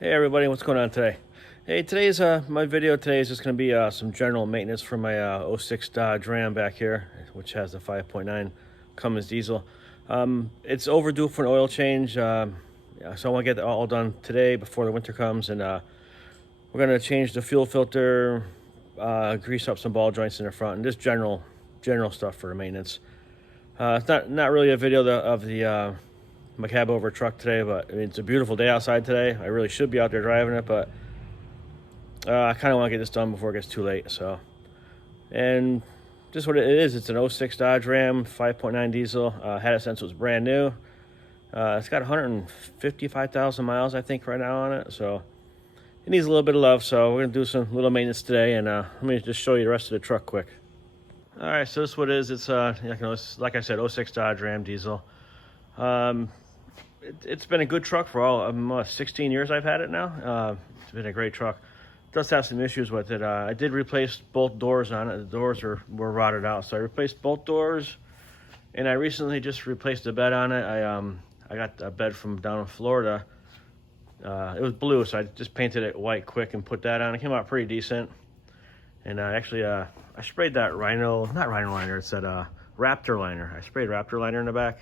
Hey everybody, what's going on today? Hey, today's my video today is just going to be some general maintenance for my '06 Dodge Ram back here, which has the 5.9 Cummins diesel. It's overdue for an oil change, yeah, so I want to get it all done today before the winter comes, and we're going to change the fuel filter, grease up some ball joints in the front, and just general stuff for the maintenance. It's not really a video of the my cab over truck today, but I mean, it's a beautiful day outside today. I really should be out there driving it, but I kind of want to get this done before it gets too late. So, and just what it is, it's an '06 Dodge Ram 5.9 diesel. Had it since it was brand new. It's got 155,000 miles, I think, right now on it. So it needs a little bit of love. So we're gonna do some little maintenance today, and let me just show you the rest of the truck quick. All right, so this is what it is. It's it's, like I said, '06 Dodge Ram diesel. It's been a good truck for all 16 years I've had it now. It's been a great truck. It does have some issues with it. I did replace both doors on it. The doors were rotted out, so I replaced both doors, and I recently just replaced the bed on it. I got a bed from down in Florida. It was blue, so I just painted it white quick and put that on. It came out pretty decent. And I sprayed that not Rhino liner, it said Raptor liner. I sprayed Raptor liner in the back,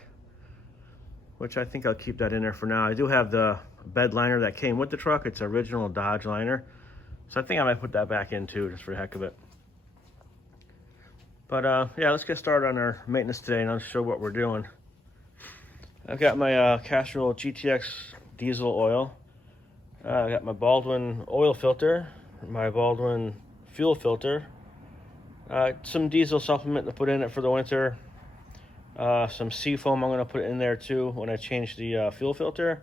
which I think I'll keep that in there for now. I do have the bed liner that came with the truck. It's original Dodge liner. So I think I might put that back in too, just for the heck of it. But yeah, let's get started on our maintenance today, and I'll show what we're doing. I've got my Castrol GTX diesel oil. I got my Baldwin oil filter, my Baldwin fuel filter, some diesel supplement to put in it for the winter. Some seafoam I'm going to put in there too when I change the fuel filter.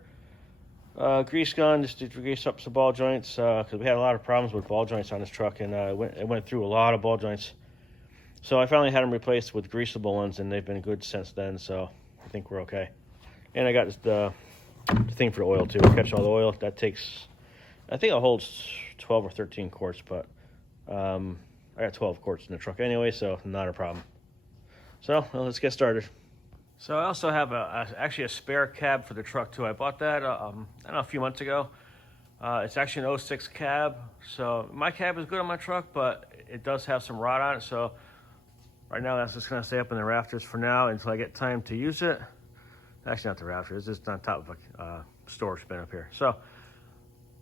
Grease gun just to grease up some ball joints, because we had a lot of problems with ball joints on this truck, and it went through a lot of ball joints. So I finally had them replaced with greasable ones, and they've been good since then, so I think we're okay. And I got the thing for the oil too, catch all the oil. That takes, I think it holds 12 or 13 quarts, but I got 12 quarts in the truck anyway, so not a problem. So let's get started. So I also have actually a spare cab for the truck too. I bought that I don't know, a few months ago. It's actually an '06 cab. So my cab is good on my truck, but it does have some rot on it. So right now that's just gonna stay up in the rafters for now until I get time to use it. Actually, not the rafters. It's just on top of a storage bin up here. So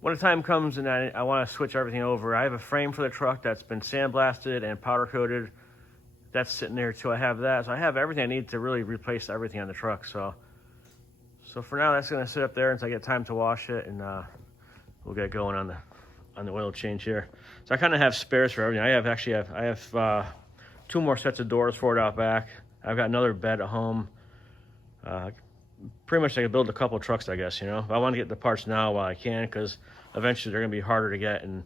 when the time comes and I want to switch everything over, I have a frame for the truck that's been sandblasted and powder coated. That's sitting there too. I have that, so I have everything I need to really replace everything on the truck. So for now, that's going to sit up there until I get time to wash it, and we'll get going on the oil change here. So I kind of have spares for everything. I have 2 more sets of doors for it out back. I've got another bed at home. Pretty much I could build a couple of trucks, I guess. But I want to get the parts now while I can, because eventually they're going to be harder to get, and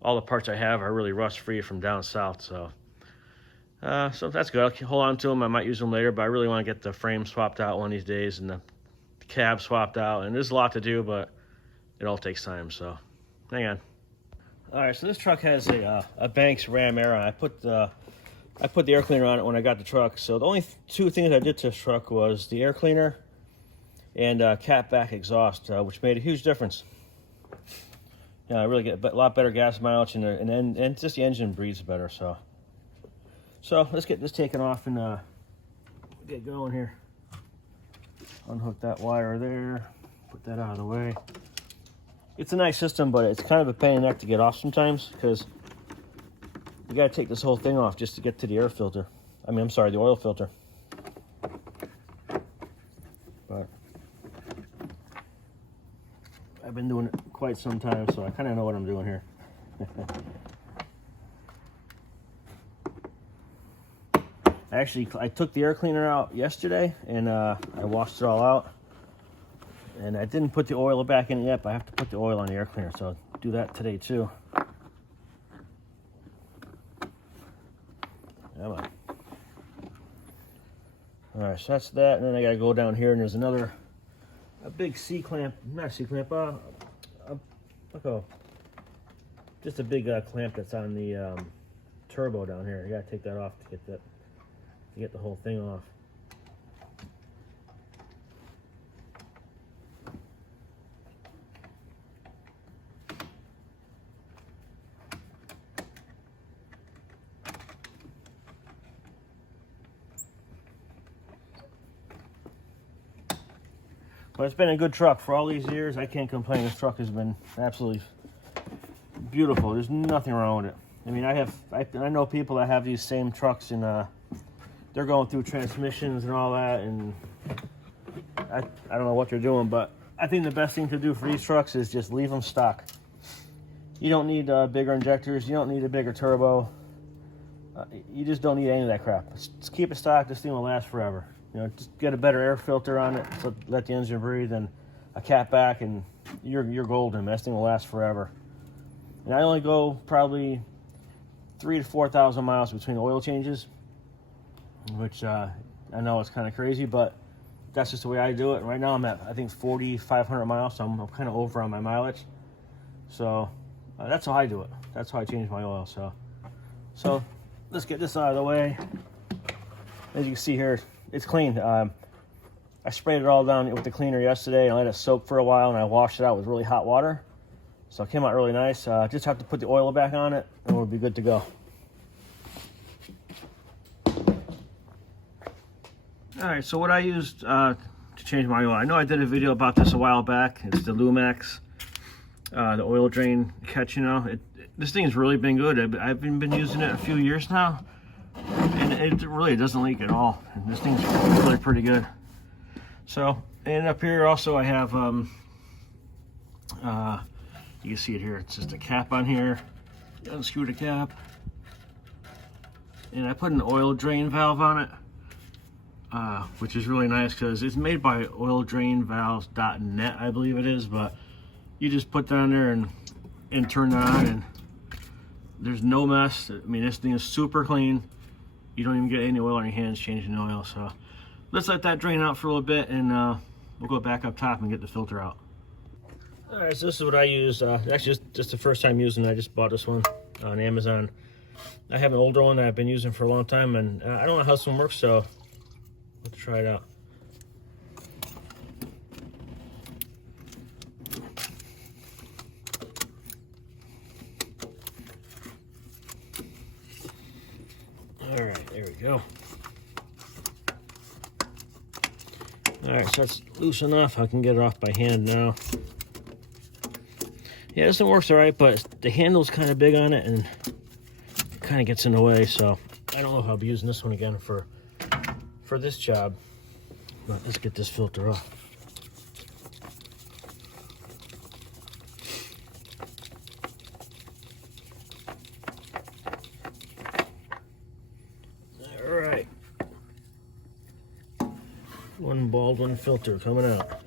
all the parts I have are really rust free from down south. So that's good. I'll hold on to them. I might use them later, but I really want to get the frame swapped out one of these days and the cab swapped out. And there's a lot to do, but it all takes time. So hang on. All right, so this truck has a Banks Ram Air on. I put the air cleaner on it when I got the truck. So the only 2 things I did to this truck was the air cleaner and cat back exhaust, which made a huge difference. I really get a lot better gas mileage, and just the engine breathes better. So let's get this taken off and get going here. Unhook that wire there, put that out of the way. It's a nice system, but it's kind of a pain in the neck to get off sometimes, because you got to take this whole thing off just to get to the air filter. The oil filter. But I've been doing it quite some time, so I kind of know what I'm doing here. I took the air cleaner out yesterday, and I washed it all out. And I didn't put the oil back in it yet, but I have to put the oil on the air cleaner, so I'll do that today too. Come on. All right, so that's that, and then I gotta go down here, and there's a big C-clamp, not C-clamp, just a big clamp that's on the turbo down here. You gotta take that off to get the whole thing off. But it's been a good truck for all these years. I can't complain. This truck has been absolutely beautiful. There's nothing wrong with it. I mean, I know people that have these same trucks, and they're going through transmissions and all that, and I don't know what they're doing, but I think the best thing to do for these trucks is just leave them stock. You don't need bigger injectors. You don't need a bigger turbo. You just don't need any of that crap. Just keep it stock. This thing will last forever. You know, just get a better air filter on it, so let the engine breathe, and a cat back, and you're golden. This thing will last forever. And I only go probably 3,000 to 4,000 miles between oil changes, which I know it's kind of crazy, but that's just the way I do it. And right now I'm at, I think, 4,500 miles, so I'm kind of over on my mileage. So that's how I do it. That's how I change my oil. So let's get this out of the way. As you can see here, it's clean. I sprayed it all down with the cleaner yesterday and let it soak for a while, and I washed it out with really hot water. So it came out really nice. Just have to put the oil back on it, and we'll be good to go. All right, so what I used to change my oil, I know I did a video about this a while back. It's the Lumax, the oil drain catch. You know, this thing's really been good. I've been using it a few years now, and it really doesn't leak at all. And this thing's really pretty good. So, and up here also I have, you can see it here. It's just a cap on here. You unscrew the cap, and I put an oil drain valve on it. Which is really nice because it's made by oildrainvalves.net, I believe it is, but you just put that on there and turn that on, and there's no mess. I mean, this thing is super clean. You don't even get any oil on your hands changing the oil. So let's let that drain out for a little bit, and we'll go back up top and get the filter out. All right, so this is what I use. Actually, just the first time using it. I just bought this one on Amazon. I have an older one that I've been using for a long time, and I don't know how this one works, so let's try it out. All right, there we go. All right, so it's loose enough. I can get it off by hand now. Yeah, this one works all right, but the handle's kind of big on it, and it kind of gets in the way, so I don't know if I'll be using this one again for this job. But let's get this filter off. All right, one Baldwin filter coming out.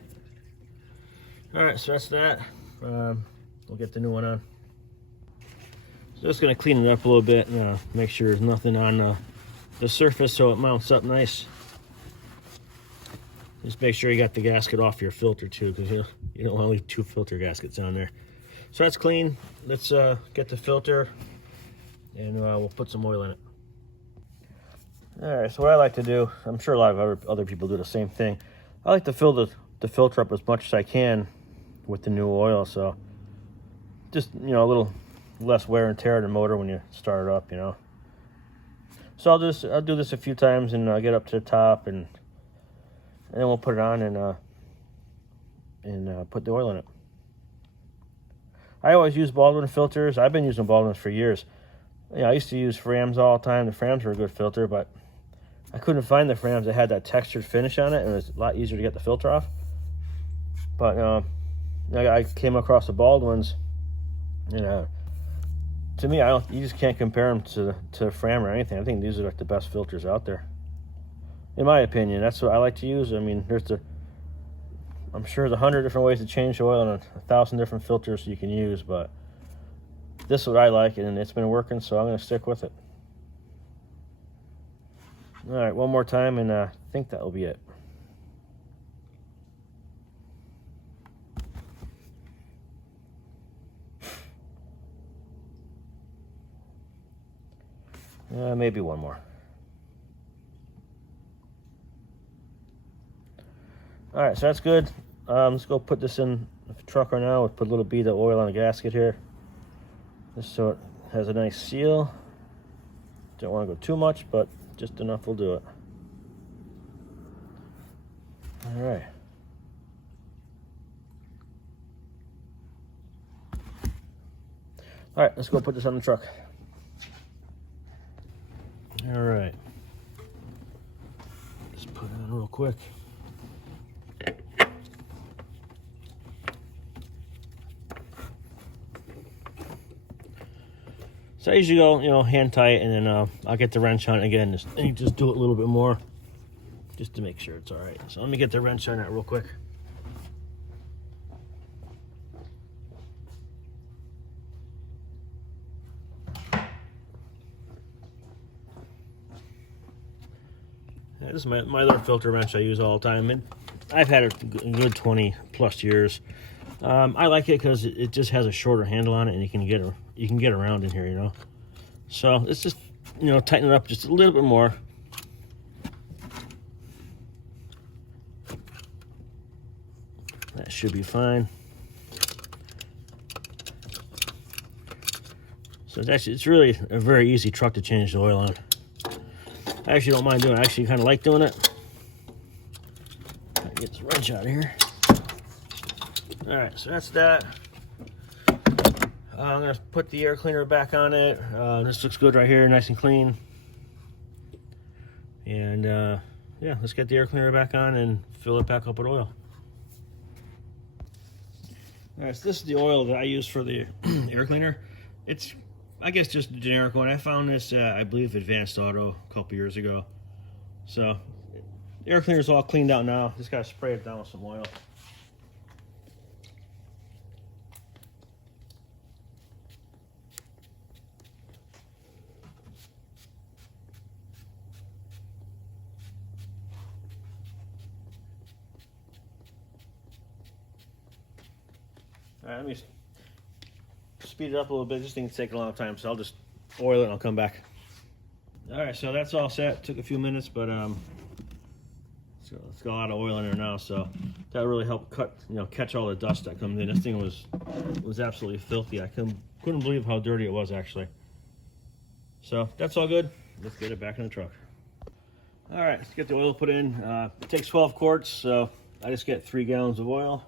All right, so that's that. We'll get the new one on. So just gonna clean it up a little bit and make sure there's nothing on the surface so it mounts up nice. Just make sure you got the gasket off your filter too, because you don't want to leave 2 filter gaskets on there. So that's clean. Let's get the filter, and we'll put some oil in it. All right, so what I like to do, I'm sure a lot of other people do the same thing. I like to fill the filter up as much as I can with the new oil, so just, you know, a little less wear and tear on the motor when you start it up, you know. So I'll do this a few times, and get up to the top, and then we'll put it on and put the oil in it. I always use Baldwin filters. I've been using Baldwins for years. You know, I used to use Frams all the time. The Frams were a good filter, but I couldn't find the Frams that had that textured finish on it, and it was a lot easier to get the filter off. But I came across the Baldwins, and to me, you just can't compare them to Fram or anything. I think these are like the best filters out there, in my opinion. That's what I like to use. I mean, I'm sure there's 100 different ways to change oil and 1,000 different filters you can use, but this is what I like, and it's been working, so I'm going to stick with it. All right, one more time, and I think that will be it. Maybe one more. All right, so that's good. Let's go put this in the truck right now. We'll put a little bead of oil on the gasket here, just so it has a nice seal. Don't want to go too much, but just enough will do it. All right. All right, let's go put this on the truck. All right. Just put it on real quick. So I usually go, hand tight, and then I'll get the wrench on it again. Just do it a little bit more, just to make sure it's all right. So let me get the wrench on that real quick. Yeah, this is my other filter wrench I use all the time, and I've had it a good 20 plus years. I like it because it just has a shorter handle on it, and you can get around in here, So let's just tighten it up just a little bit more. That should be fine. So it's really a very easy truck to change the oil on. I actually don't mind doing it. I actually kind of like doing it. Get this wrench out of here. All right, so that's that. I'm gonna put the air cleaner back on it. This looks good right here, nice and clean. And yeah, let's get the air cleaner back on and fill it back up with oil. All right, so this is the oil that I use for the air cleaner. It's, I guess, just a generic one. I found this, I believe, Advanced Auto a couple years ago. So the air cleaner's all cleaned out now. Just gotta spray it down with some oil. All right, let me speed it up a little bit. This thing's taking a long time, so I'll just oil it and I'll come back. All right, so that's all set. Took a few minutes, but so it's got a lot of oil in there now, so that really helped catch all the dust that comes in. This thing was absolutely filthy. I couldn't believe how dirty it was, actually. So that's all good. Let's get it back in the truck. All right, let's get the oil put in. It takes 12 quarts, so I just get 3 gallons of oil.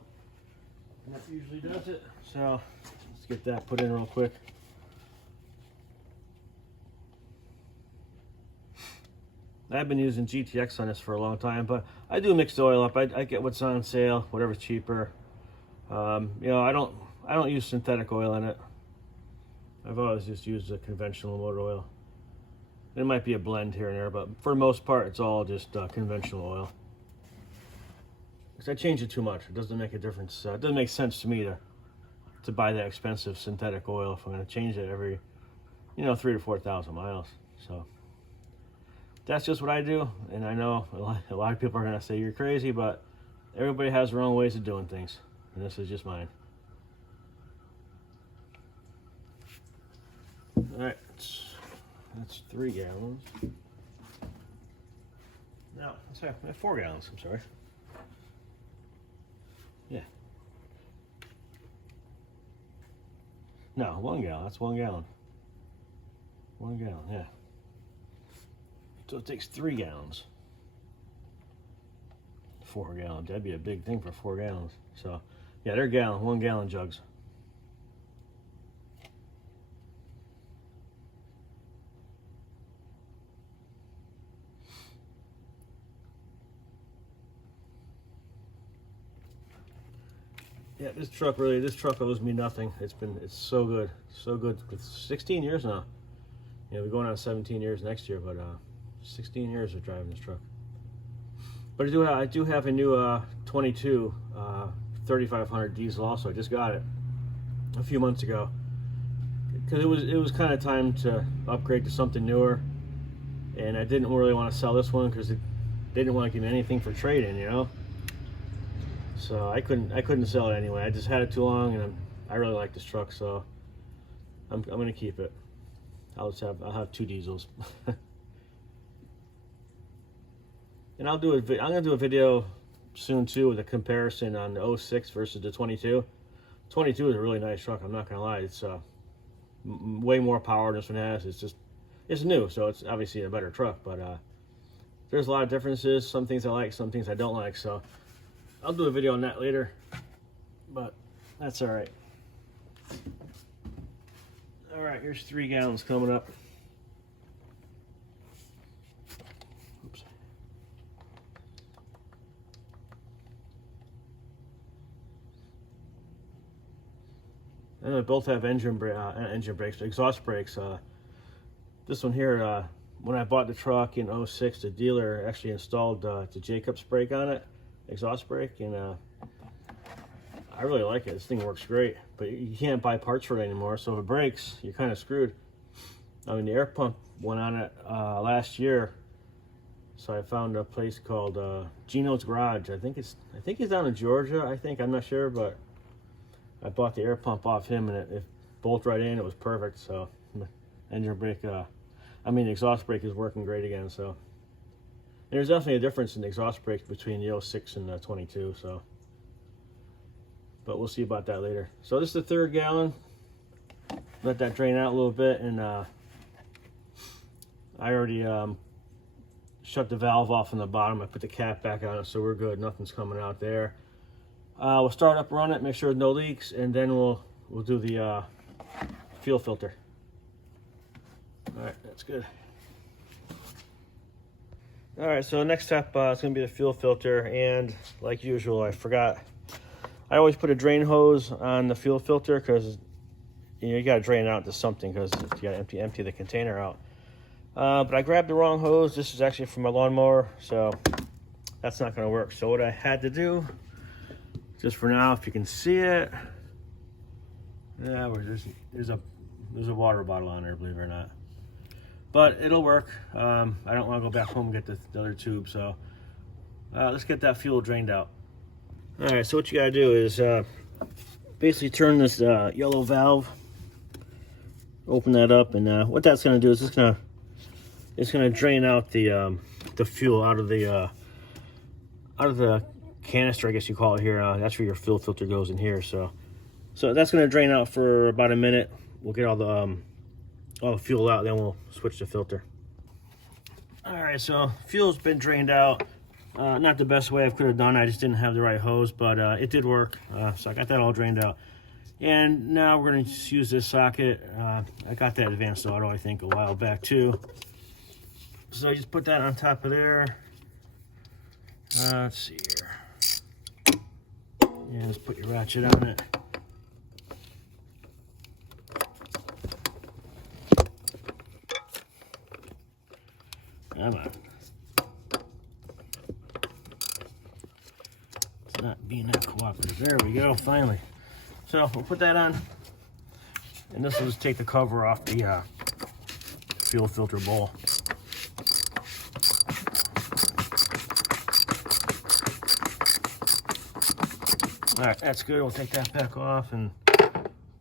And that usually does it. So let's get that put in real quick. I've been using GTX on this for a long time, but I do mix the oil up. I get what's on sale, whatever's cheaper. I don't use synthetic oil in it. I've always just used a conventional motor oil. It might be a blend here and there, but for the most part, it's all just conventional oil. Because I change it too much. It doesn't make a difference. It doesn't make sense to me to buy that expensive synthetic oil if I'm going to change it every, 3,000 to 4,000 miles. So that's just what I do. And I know a lot of people are going to say you're crazy, but everybody has their own ways of doing things. And this is just mine. All right, that's 3 gallons. No, sorry, 4 gallons. I'm sorry. Yeah. No, 1 gallon. That's 1 gallon. 1 gallon, yeah. So it takes 3 gallons. 4 gallons. That'd be a big thing for 4 gallons. So, yeah, they're 1 gallon jugs. Yeah, this truck owes me nothing. It's so good, so good. It's 16 years now. We're going on 17 years next year, but 16 years of driving this truck. But I do have a new 22 3500 diesel also. I just got it a few months ago because it was kind of time to upgrade to something newer, and I didn't really want to sell this one because they didn't want to give me anything for trade-in, So I couldn't sell it anyway. I just had it too long, and I really like this truck, so I'm gonna keep it. I'll have 2 diesels. And I'm gonna do a video soon too with a comparison on the 06 versus the 22. 22 is a really nice truck. I'm not gonna lie. It's way more power than this one has. It's new, so it's obviously a better truck. But there's a lot of differences. Some things I like, some things I don't like. So I'll do a video on that later. But that's all right. All right, here's 3 gallons coming up. Oops. And they both have engine brakes, exhaust brakes. This one here, when I bought the truck in 06, the dealer actually installed the Jacobs brake on it, exhaust brake, and I really like it. This thing works great, but you can't buy parts for it anymore, so if it breaks, you're kind of screwed. I mean, the air pump went on it last year, so I found a place called Gino's Garage. I think he's down in Georgia. I'm not sure, but I bought the air pump off him, and it bolted right in. It was perfect. So engine brake, exhaust brake is working great again. So and there's definitely a difference in the exhaust brakes between the 06 and the 22. So, but we'll see about that later. So this is the 3rd gallon. Let that drain out a little bit, and I already shut the valve off on the bottom. I put the cap back on it, so we're good. Nothing's coming out there. We'll start up, run it, make sure no leaks, and then we'll do the fuel filter. All right, that's good. All right, so next step is going to be the fuel filter, and like usual, I forgot. I always put a drain hose on the fuel filter because you got to drain it out to something because you got to empty the container out. But I grabbed the wrong hose. This is actually for my lawnmower, so that's not going to work. So what I had to do, just for now, if you can see it, yeah, there's a water bottle on there, believe it or not. But it'll work. I don't want to go back home and get the other tube, so let's get that fuel drained out. All right, so what you got to do is basically turn this yellow valve, open that up, and what that's going to do is it's going to drain out the fuel out of the canister, I guess you call it here. That's where your fuel filter goes in here. So that's going to drain out for about a minute. We'll get all the fuel out, then we'll switch the filter. All right, so fuel's been drained out. Not the best way I could have done. I just didn't have the right hose, but it did work. So I got that all drained out. And now we're going to just use this socket. I got that advanced auto, I think, a while back too. So you just put that on top of there. Let's see here. Yeah, just put your ratchet on it. Come on. It's not being that cooperative. There we go, finally. So we'll put that on. And this will just take the cover off the fuel filter bowl. All right, that's good. We'll take that back off and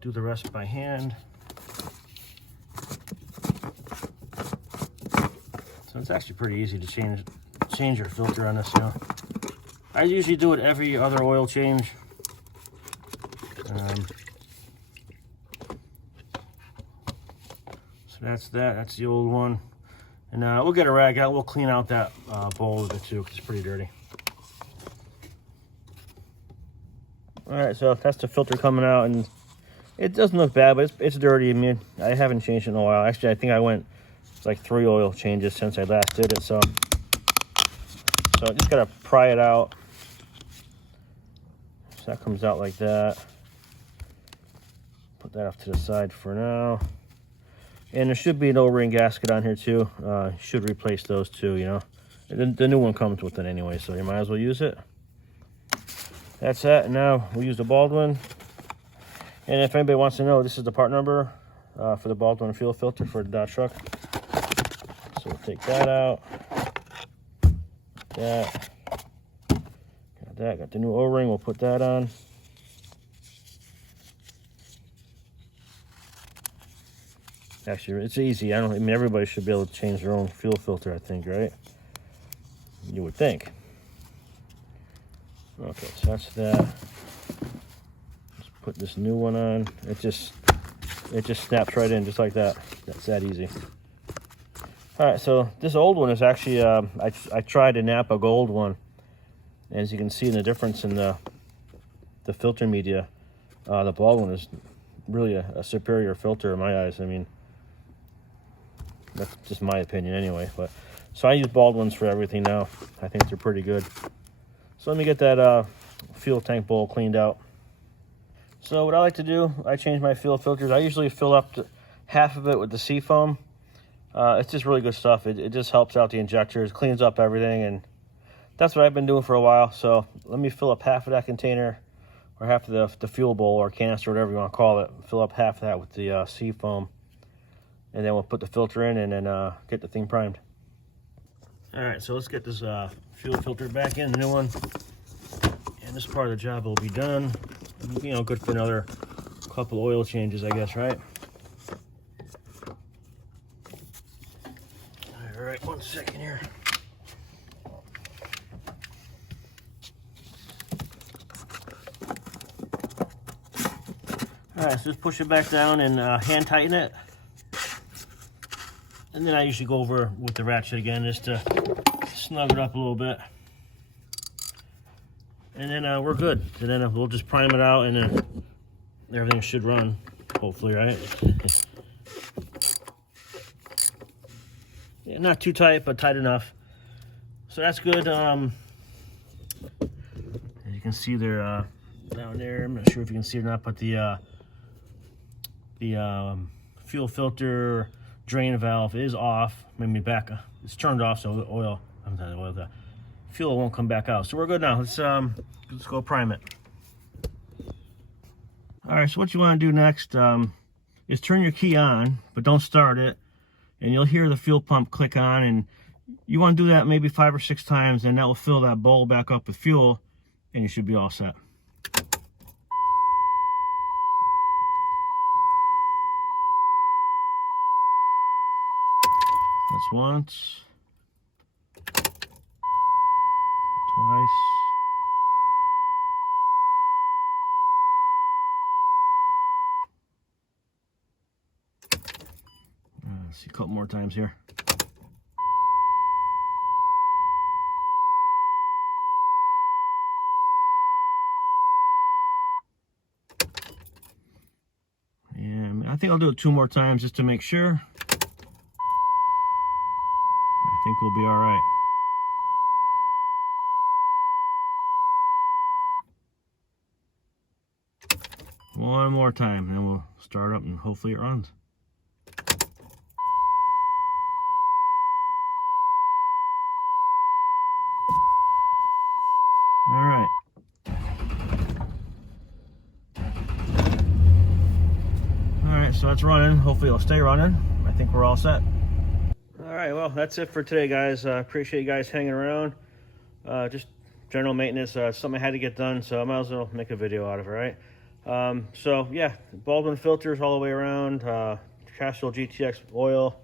do the rest by hand. So it's actually pretty easy to change your filter on this now. I usually do it every other oil change. So that's that. That's the old one. And we'll get a rag out. We'll clean out that bowl of it too, 'cause it's pretty dirty. All right, so that's the filter coming out, and it doesn't look bad, but it's dirty. I mean, I haven't changed it in a while. Actually, I think I went like 3 oil changes since I last did it. So I just gotta pry it out. So that comes out like that. Put that off to the side for now. And there should be an O-ring gasket on here too. Should replace those too, you know. The new one comes with it anyway, so you might as well use it. That's that. And now we'll use the Baldwin. And if anybody wants to know, this is the part number for the Baldwin fuel filter for the Dodge truck. So we'll take that out. That. Got that. Got the new O-ring. We'll put that on. Actually, it's easy. I mean, everybody should be able to change their own fuel filter, I think, right? You would think. Okay, so that's that. Let's put this new one on. It just snaps right in, just like that. That's that easy. All right, so this old one is actually I tried a Napa Gold one. As you can see, the difference in the filter media, the Baldwin is really a superior filter in my eyes. I mean, that's just my opinion anyway. But so I use Baldwins for everything now. I think they're pretty good. So let me get that fuel tank bowl cleaned out. So what I like to do, I change my fuel filters. I usually fill up half of it with the Seafoam. It's just really good stuff. It just helps out the injectors, cleans up everything, and that's what I've been doing for a while. So let me fill up half of that container, or half of the fuel bowl or canister, whatever you want to call it. Fill up half of that with the Seafoam, and then we'll put the filter in and then get the thing primed. All right, so let's get this fuel filter back in, the new one. And this part of the job will be done. You know, good for another couple oil changes, I guess, right? All right, 1 second here. All right, so just push it back down and hand tighten it. And then I usually go over with the ratchet again just to snug it up a little bit. And then we're good. And then we'll just prime it out, and then everything should run, hopefully, right? Yeah, not too tight, but tight enough. So that's good. As you can see there, down there, I'm not sure if you can see it or not, but the fuel filter drain valve is off. Maybe back, it's turned off, so the oil, the fuel won't come back out. So we're good now. Let's go prime it. All right, so what you want to do next is turn your key on, but don't start it, and you'll hear the fuel pump click on, and you want to do that maybe 5 or 6 times, and that will fill that bowl back up with fuel, and you should be all set. That's once, twice, let's see, a couple more times here. And I think I'll do it 2 more times just to make sure. I think we'll be all right. One more time, and then we'll start up and hopefully it runs. All right. All right, so that's running. Hopefully it'll stay running. I think we're all set. All right, well, that's it for today, guys. Appreciate you guys hanging around. Just general maintenance, something I had to get done, so I might as well make a video out of it, right? So yeah, Baldwin filters all the way around, Castrol GTX oil.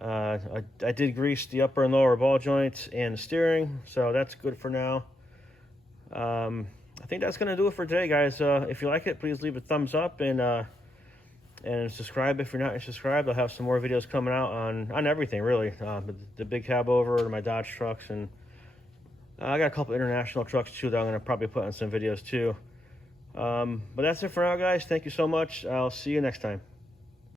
I did grease the upper and lower ball joints and the steering, so that's good for now. I think that's gonna do it for today, guys. If you like it, please leave a thumbs up and subscribe if you're not subscribed. I'll have some more videos coming out on everything, really. The big cab over, my Dodge trucks, and I got a couple international trucks too that I'm gonna probably put on some videos too. But that's it for now, guys. Thank you so much. I'll see you next time.